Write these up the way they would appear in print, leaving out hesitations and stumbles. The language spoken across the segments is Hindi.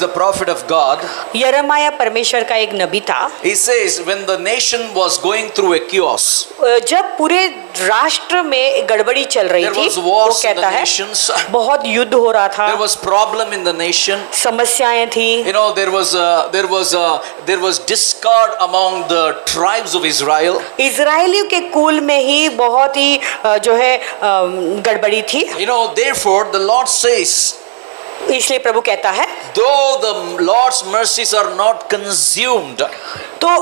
the prophet of God. यिर्मयाह परमेश्वर का एक नबी था। He says when the nation was going through a chaos, जब पूरे राष्ट्र में गड़बड़ी चल रही there थी, was वो wars in the कहता है nations, बहुत युद्ध हो रहा था, there was problem in the nation. समस्याएं थी, You know, there was discord among the tribes of Israel. इजराइलियों के कुल में ही बहुत ही जो है गड़बड़ी थी। You know, therefore the Lord says, इसलिए प्रभु कहता है though the Lord's mercies are not consumed, तो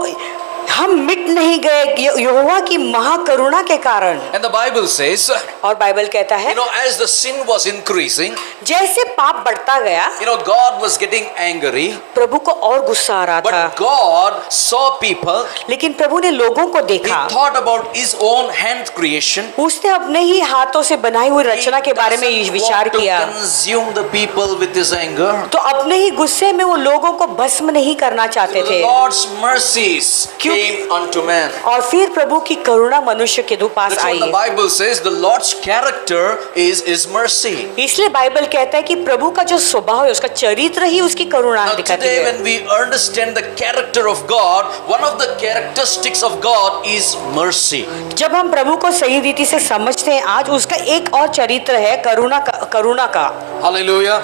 हम मिट नहीं गए यहोवा की महाकरुणा के कारण। and the Bible says, और बाइबल कहता है you know, as the sin was increasing, जैसे पाप बढ़ता गया, you know, God was getting angry, प्रभु को और गुस्सा आ रहा था। but God saw people. लेकिन प्रभु ने लोगों को He देखा, thought about his own hand creation. उसने अपने ही हाथों से बनाई हुई रचना के बारे में He विचार doesn't want किया, to consume the people with his anger. तो अपने ही गुस्से में वो लोगों को भस्म नहीं करना चाहते The थे। Lord's mercies क्योंकि- came unto man. और फिर प्रभु की करुणा मनुष्य के पास That's what I. the Bible says. The Lord's character is his mercy. इसलिए बाइबल कहता है कि प्रभु का जो स्वभाव है, उसका चरित्र ही उसकी करुणा Now दिखाती today है। when we understand the character of God, one of the characteristics of God is mercy. जब हम प्रभु को सही रीति से समझते हैं, आज उसका एक और चरित्र है करुणा का। Hallelujah.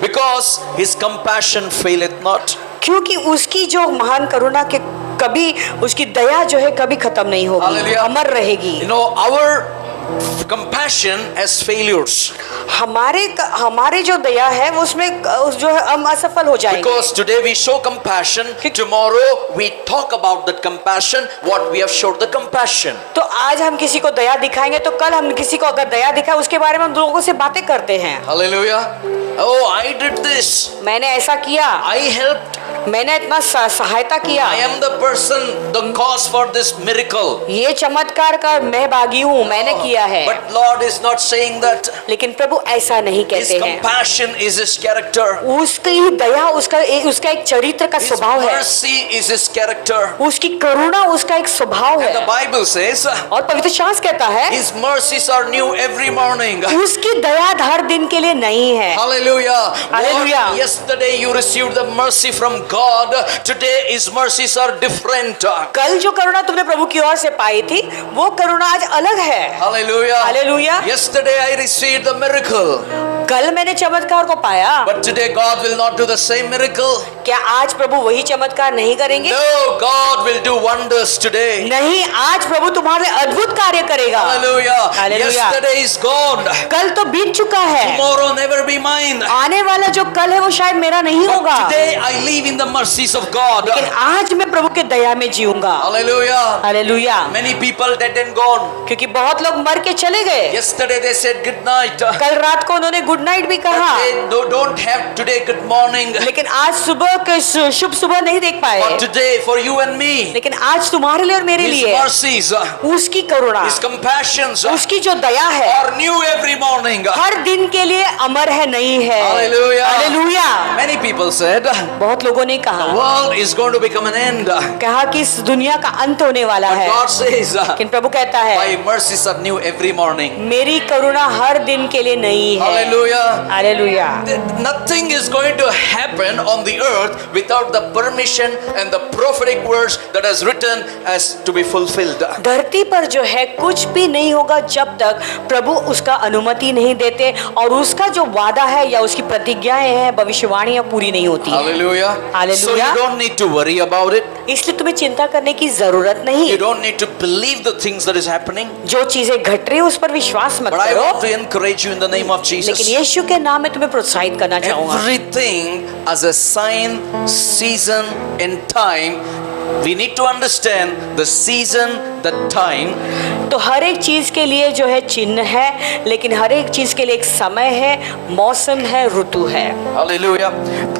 Because his compassion faileth not. क्योंकि उसकी जो महान करुणा के कभी उसकी दया जो है कभी खत्म नहीं होगी, Hallelujah. अमर रहेगी। You know, our compassion has failures. हमारे जो दया है वो उसमें जो है हम असफल हो जाएंगे। Because today we show compassion, tomorrow we talk about that compassion, what we have showed the compassion. तो आज हम किसी को दया दिखाएंगे, तो कल हम किसी को अगर दया दिखाए उसके बारे में हम लोगों से बातें करते हैं। Hallelujah. Oh, I did this. मैंने ऐसा किया, I helped. मैंने इतना सहायता किया, I am the person, the cause for this miracle. ये चमत्कार का मैं भागी हूँ, मैंने किया है। But Lord is not saying that. लेकिन प्रभु ऐसा नहीं His कहते हैं। compassion is his character. उसकी दया उसका एक चरित्र का His स्वभाव है, mercy is his character. उसकी करुणा उसका एक स्वभाव And the है। Bible says, और पवित्र शास्त्र कहता है his mercies are new every morning. उसकी दया हर दिन के लिए नहीं है। Hallelujah. Hallelujah. What yesterday you received the mercy from God, today his mercies are different. कल जो करुणा तुमने प्रभु की ओर से पाई थी, वो करुणा आज अलग है। Hallelujah. Hallelujah. Yesterday I received the miracle, कल मैंने चमत्कार को पाया, but today God will not do the same miracle. क्या आज प्रभु वही चमत्कार नहीं करेंगे? No, God will do wonders today. नहीं, आज प्रभु तुम्हारे अद्भुत कार्य करेगा। Hallelujah. Hallelujah. Yesterday is gone. कल तो बीत चुका है, Tomorrow never be mine. आने वाला जो कल है वो शायद मेरा नहीं But होगा, today I live in the mercies of God. लेकिन आज मैं प्रभु के दया में जीऊंगा। Hallelujah. Hallelujah. Many people dead and gone. क्योंकि बहुत लोग मर के चले गए, Yesterday they said good night. कल रात को उन्होंने गुड नाइट भी कहा, But they don't have today good morning. लेकिन आज सुबह के शुभ सुबह नहीं देख पाए। But today for you and me, लेकिन आज तुम्हारे लिए और मेरे his लिए mercies, उसकी करुणा, his compassions उसकी जो दया है are new every morning. हर दिन के लिए अमर है, नहीं है। Hallelujah. Hallelujah. Many people said बहुत लोगों ने कहा the world is going to become an end. कहा कि इस दुनिया का अंत होने वाला But है, God says लेकिन प्रभु कहता है my mercies are new every morning. मेरी करुणा हर दिन के लिए नई है। Hallelujah. Hallelujah. Nothing is going to happen on the earth without the permission and the prophetic words that is written as to be fulfilled. धरती पर जो है कुछ भी नहीं होगा जब तक प्रभु उसका अनुमति नहीं देते और उसका जो वादा है या उसकी प्रतिज्ञाएं हैं, भविष्यवाणियां पूरी नहीं होती। Hallelujah. Hallelujah. So you don't need to worry about it. इसलिए तुम्हें चिंता करने की जरूरत नहीं। You don't need to believe the things that is happening. जो चीजें घट रही है उस पर विश्वास मत But I करो, want to encourage you in the name of लेकिन Jesus. यीशु के नाम में तुम्हें प्रोत्साहित करना चाहूंगा। Everything as a sign, season, and time. We need to understand the season, the time. तो हर एक चीज के लिए जो है चिन्ह है, लेकिन हर एक चीज के लिए एक समय है, मौसम है, ऋतु है। Hallelujah.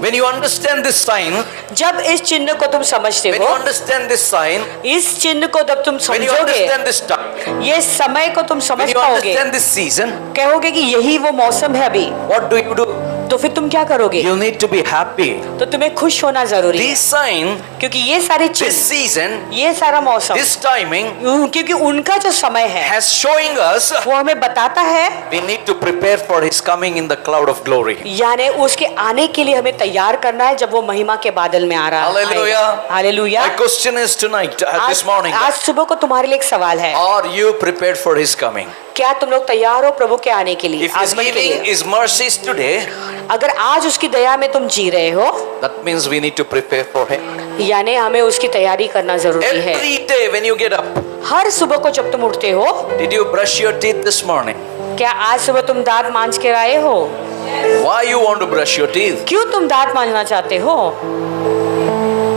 When you understand this sign, जब इस चिन्ह को तुम समझते when you हो, understand this sign, इस चिन्ह को जब तुम when you समझोगे, understand this time, ये समय को तुम when समझ you पाओगे, understand this season, कहोगे कि यही वो मौसम है अभी। what do? तो फिर तुम क्या करोगे? You need to be happy. तो तुम्हें खुश होना जरूरी है, This sign, क्योंकि ये सारे this चीज, season, ये सारा मौसम, this timing क्योंकि उनका जो समय है has showing us वो हमें बताता है, we need to prepare for his coming in the cloud of glory. यानी उसके आने के लिए हमें तैयार करना है जब वो महिमा के बादल में आ रहा है। Hallelujah. Hallelujah. My question is tonight, this morning, आज सुबह को तुम्हारे लिए एक सवाल है, are you prepared for his coming? क्या तुम लोग तैयार हो प्रभु के आने के लिए, If he's आगमन के giving लिए? his mercies today, अगर आज उसकी दया में तुम जी रहे हो, that means we need to prepare for him. यानी हमें उसकी तैयारी करना जरूरी है। Every day when you get up, हर सुबह को जब तुम उठते हो, did you brush your teeth this morning? क्या आज सुबह तुम दांत मांज के आए हो? Why you want to brush your teeth? क्यों तुम दांत मांजना चाहते हो?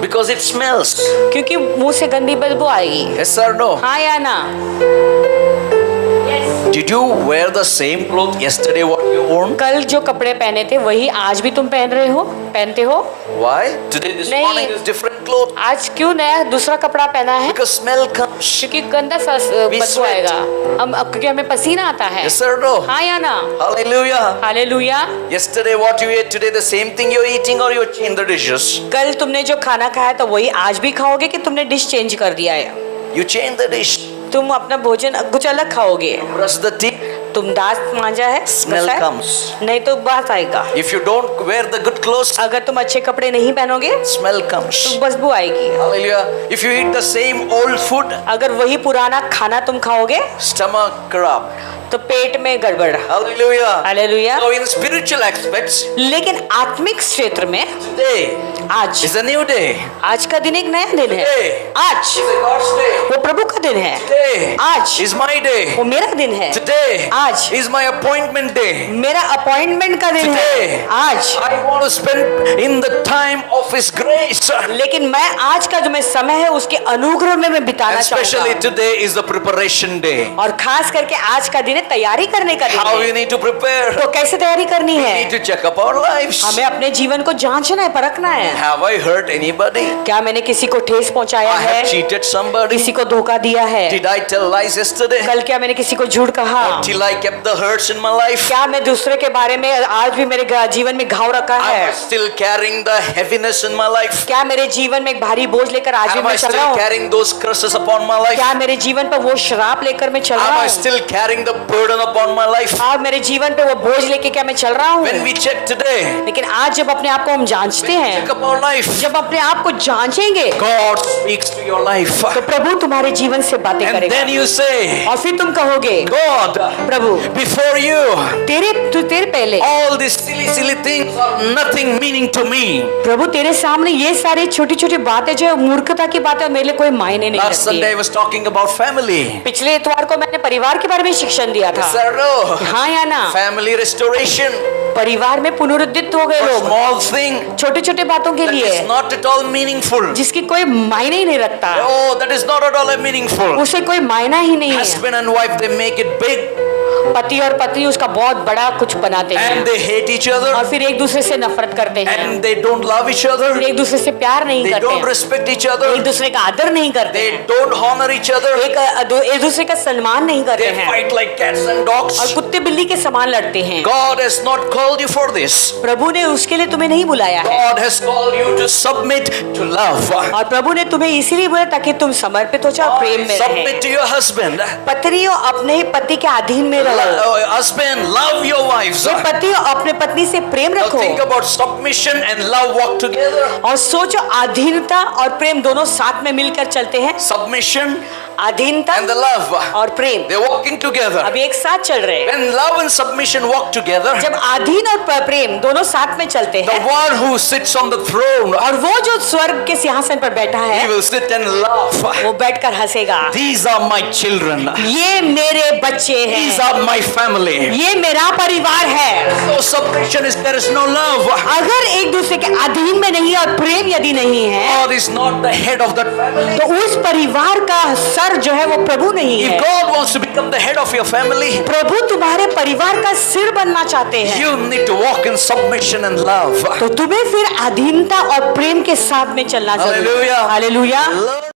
Because it smells. क्योंकि मुंह से गंदी बदबू आएगी। Yes or no? हाँ या ना? Did you wear the same clothes yesterday what you worn? कल जो कपड़े पहने थे वही आज भी तुम पहनते हो? Why? Today this नहीं। morning is different clothes. आज क्यों नया दूसरा कपड़ा पहना है? Because smell comes. क्योंकि गंदा सा We बदबू sweat. आएगा, क्योंकि हमें पसीना आता है। Yes or no? हाँ या ना? Hallelujah. Hallelujah. Yesterday what you ate, today the same thing you're eating or you change the dishes? कल तुमने जो खाना खाया तो वही आज भी खाओगे कि तुमने डिश चेंज कर दिया है? You change the dish. तुम अपना भोजन कुछ अलग खाओगे। Brush the teeth. तुम दांत मांजा है, Smell बसा है? comes. नहीं तो बात आएगा। If you don't wear the good clothes, अगर तुम अच्छे कपड़े नहीं पहनोगे smell comes. तो बदबू आएगी। Hallelujah. If you eat the same old food, अगर वही पुराना खाना तुम खाओगे stomach crab. तो पेट में गड़बड़। Hallelujah. Hallelujah. So in spiritual aspects, लेकिन आत्मिक क्षेत्र में today आज is a new day. आज का दिन एक नया दिन है। Today आज is a God's day. वो प्रभु का दिन है। Today आज is my day. वो मेरा दिन है। Today आज is my appointment day. मेरा अपॉइंटमेंट का दिन Today है। आज I want to spend in the time of His grace. लेकिन मैं आज का जो मैं समय है उसके अनुग्रह में मैं बिताना And especially चाहूंगा। today is the preparation day. और खास करके आज का दिन है तैयारी करने का दिन How है। you need to prepare? तो कैसे तैयारी करनी We है? need to check up our lives. हमें अपने जीवन को जांचना है, परखना है। Have I hurt anybody? क्या मैंने किसी को ठेस पहुंचाया I है? have cheated somebody. किसी को धोखा दिया है? Did I tell lies yesterday? कल क्या मैंने किसी को झूठ कहा? Till I kept the hurts in my life. क्या मैं दूसरे के बारे में आज भी मेरे जीवन में घाव रखा Am है? I still carrying the heaviness in my life? क्या मेरे जीवन में एक भारी बोझ लेकर आज भी Am मैं I चल still रहा हूँ? carrying those curses upon my life? क्या मेरे जीवन पर वो श्राप लेकर मैं चल Am रहा I हूँ? still carrying the burden upon my life? आप मेरे जीवन पे वो बोझ लेके क्या मैं चल रहा हूँ? When we check today, लेकिन आज जब अपने आप को हम जांचते हैं, check up our life, जब अपने आप को जांचेंगे God speaks to your life. तो प्रभु तुम्हारे जीवन से बातें And करेगा। then you say, और फिर तुम कहोगे, God, प्रभु before you, तेरे पहले all these silly things are nothing meaning to me. प्रभु तेरे सामने ये सारी छोटी छोटी बातें जो है मूर्खता की बातें मेरे लिए कोई मायने नहीं Last रखती Sunday I है। was talking about family. पिछले इतवार को मैंने परिवार के बारे में शिक्षण दिया था। Yes or no? हाँ या ना? Family restoration, परिवार में पुनरुद्धित हो गए a लोग small thing छोटे छोटे बातों के that लिए, is not at all meaningful. जिसकी कोई मायने ही नहीं रखता, Oh, that is not at all meaningful. उसे कोई मायना ही नहीं है। Husband and wife, they make it big पति और पत्नी उसका बहुत बड़ा कुछ बनाते हैं and they hate each other और फिर एक दूसरे से नफरत करते हैं, and they don't love each other. फिर एक दूसरे से प्यार नहीं They करते don't हैं, respect each एक other. दूसरे का आदर नहीं करते They हैं, don't honor each other. एक दूसरे का सम्मान नहीं करते They हैं fight like cats and dogs. और कुत्ते बिल्ली के समान लड़ते हैं। God has not called you for this. प्रभु ने उसके लिए तुम्हें नहीं बुलाया है, God has called you to submit to love. और प्रभु ने तुम्हें इसीलिए बुलाया ताकि तुम समर्पित हो जाओ, प्रेम में रहे। Submit to your husband. पत्नियों अपने ही पति के अधीन में रहो, Husband, love your wives. ये पतियों अपने पत्नी से प्रेम Now रखो think about submission and love walk together. और सोचो अधीनता और प्रेम दोनों साथ में मिलकर चलते हैं। Submission अधीनता and the love, और प्रेम they're walking together. अब एक साथ चल रहे हैं। When love and submission walk together, जब अधीन और प्रेम दोनों साथ में चलते the हैं one who sits on the throne, और वो जो स्वर्ग के सिंहासन पर बैठा he है will sit and laugh. वो बैठकर हंसेगा, These are my children. ये मेरे बच्चे These हैं, are my family. ये मेरा परिवार है। No submission is there is no love. अगर एक दूसरे के अधीन में नहीं और प्रेम यदि नहीं है God is not the head of that family. तो उस परिवार का सर जो है वो प्रभु नहीं If है। God wants to become the head of your family, प्रभु तुम्हारे परिवार का सिर बनना चाहते हैं you need to walk in submission and love. तो तुम्हें फिर अधीनता और प्रेम के साथ में चलना जरूरी है। Hallelujah. हालेलुया। Learn